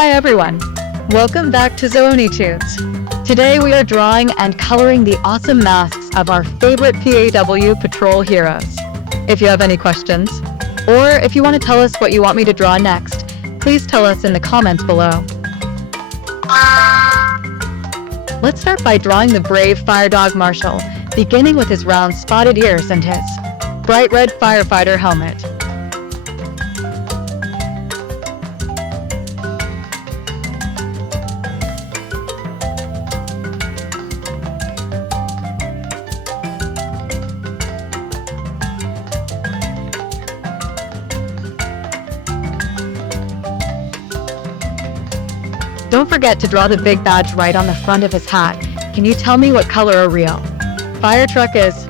Hi everyone! Welcome back to Zooni Tunes. Today we are drawing and coloring the awesome masks of our favorite PAW Patrol heroes. If you have any questions, or if you want to tell us what you want me to draw next, please tell us in the comments below. Let's start by drawing the brave fire dog Marshall, beginning with his round spotted ears and his bright red firefighter helmet. Don't forget to draw the big badge right on the front of his hat. Can you tell me what color a real fire truck is?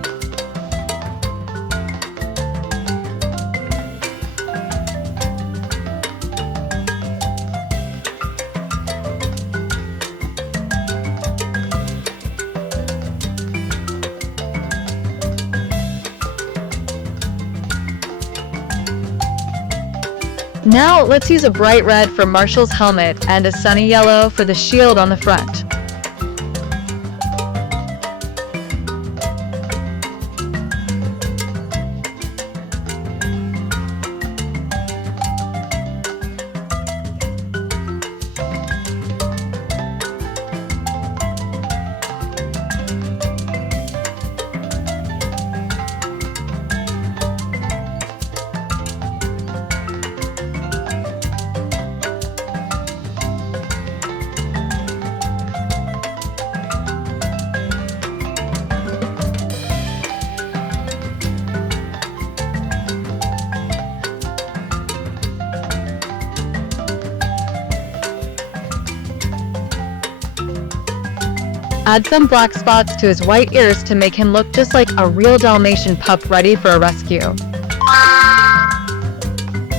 Now let's use a bright red for Marshall's helmet and a sunny yellow for the shield on the front. Add some black spots to his white ears to make him look just like a real Dalmatian pup ready for a rescue.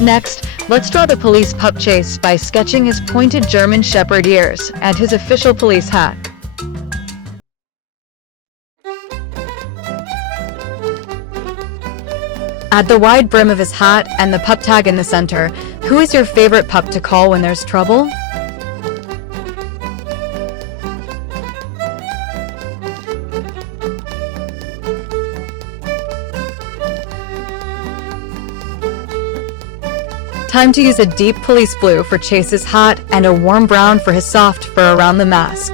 Next, let's draw the police pup chase by sketching his pointed German Shepherd ears and his official police hat. Add the wide brim of his hat and the pup tag in the center. Who is your favorite pup to call when there's trouble? Time to use a deep police blue for Chase's hat and a warm brown for his soft fur around the mask.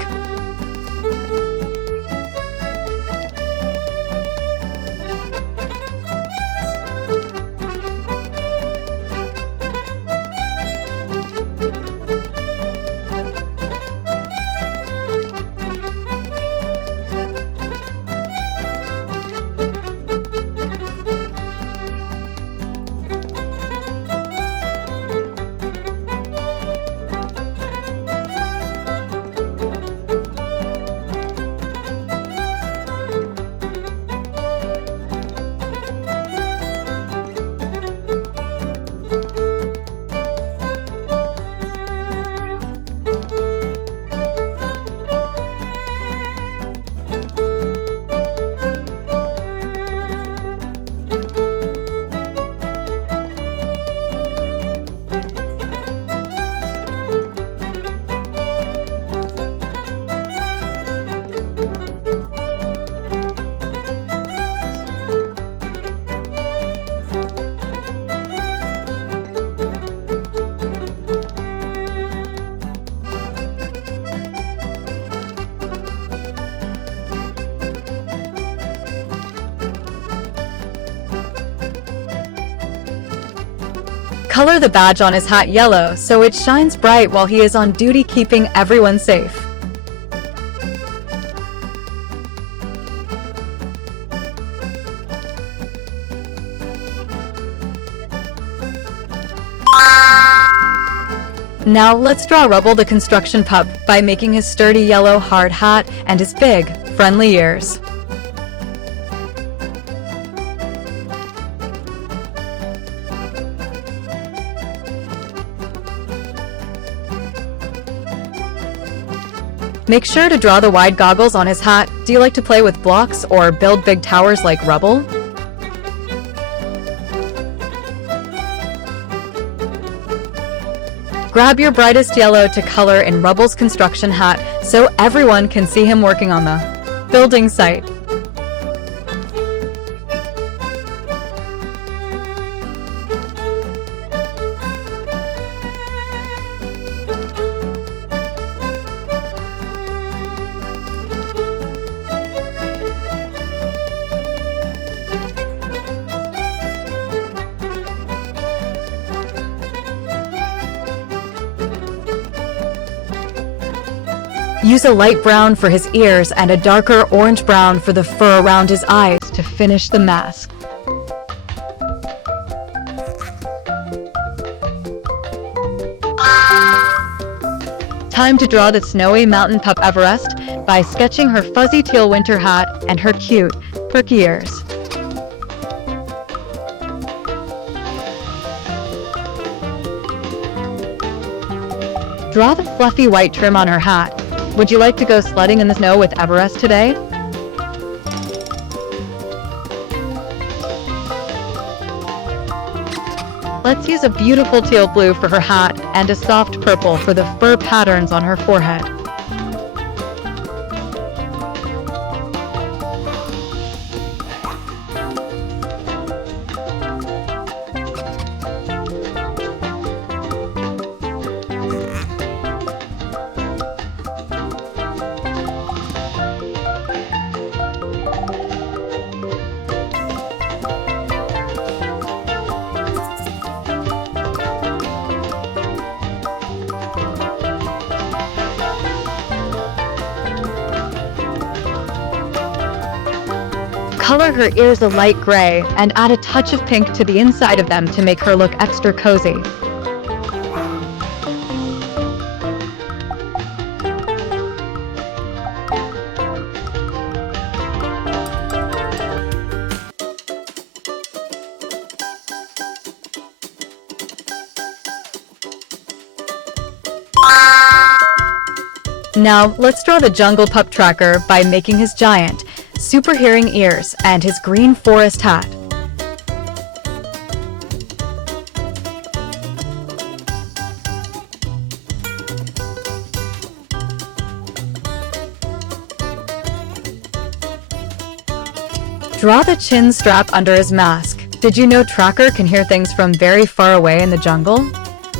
Color the badge on his hat yellow so it shines bright while he is on duty keeping everyone safe. Now let's draw Rubble the construction pup by making his sturdy yellow hard hat and his big, friendly ears. Make sure to draw the wide goggles on his hat. Do you like to play with blocks or build big towers like Rubble? Grab your brightest yellow to color in Rubble's construction hat so everyone can see him working on the building site. Use a light brown for his ears and a darker orange-brown for the fur around his eyes to finish the mask. Time to draw the snowy mountain pup Everest by sketching her fuzzy teal winter hat and her cute, perky ears. Draw the fluffy white trim on her hat. Would you like to go sledding in the snow with Everest today? Let's use a beautiful teal blue for her hat and a soft purple for the fur patterns on her forehead. Color her ears a light gray and add a touch of pink to the inside of them to make her look extra cozy. Now, let's draw the jungle pup tracker by making his giant, super hearing ears and his green forest hat. Draw the chin strap under his mask. Did you know Tracker can hear things from very far away in the jungle?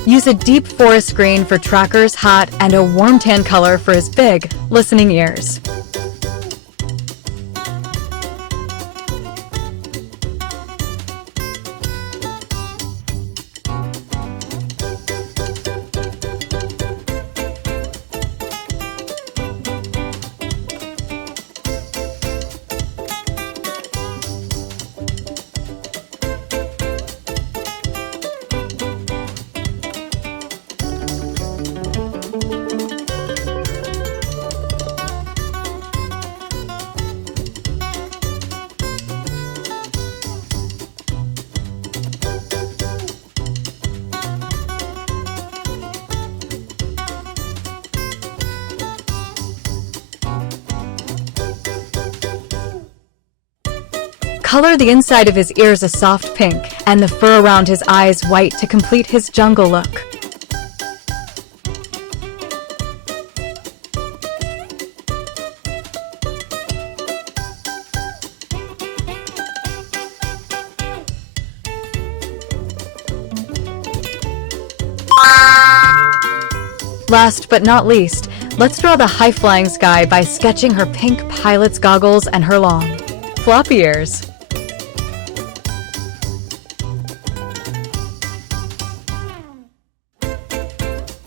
Use a deep forest green for Tracker's hat and a warm tan color for his big, listening ears. Color the inside of his ears a soft pink and the fur around his eyes white to complete his jungle look. Last but not least, let's draw the high-flying Skye by sketching her pink pilot's goggles and her long, floppy ears.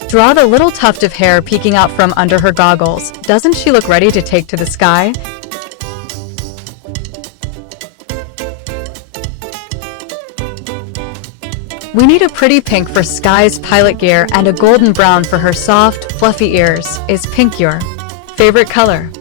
Draw the little tuft of hair peeking out from under her goggles. Doesn't she look ready to take to the sky? We need a pretty pink for Skye's pilot gear and a golden brown for her soft, fluffy ears. Is pink your favorite color?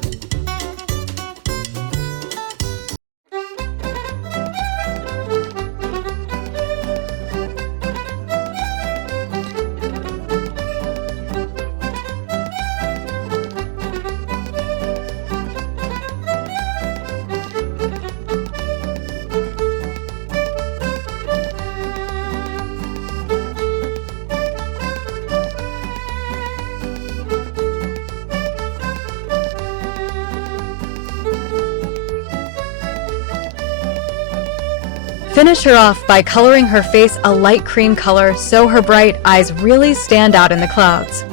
Finish her off by coloring her face a light cream color so her bright eyes really stand out in the clouds.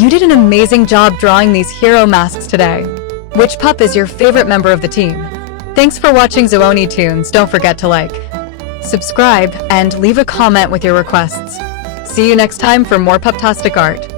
You did an amazing job drawing these hero masks today. Which pup is your favorite member of the team? Thanks for watching Zooni Tunes. Don't forget to like, subscribe, and leave a comment with your requests. See you next time for more puptastic art.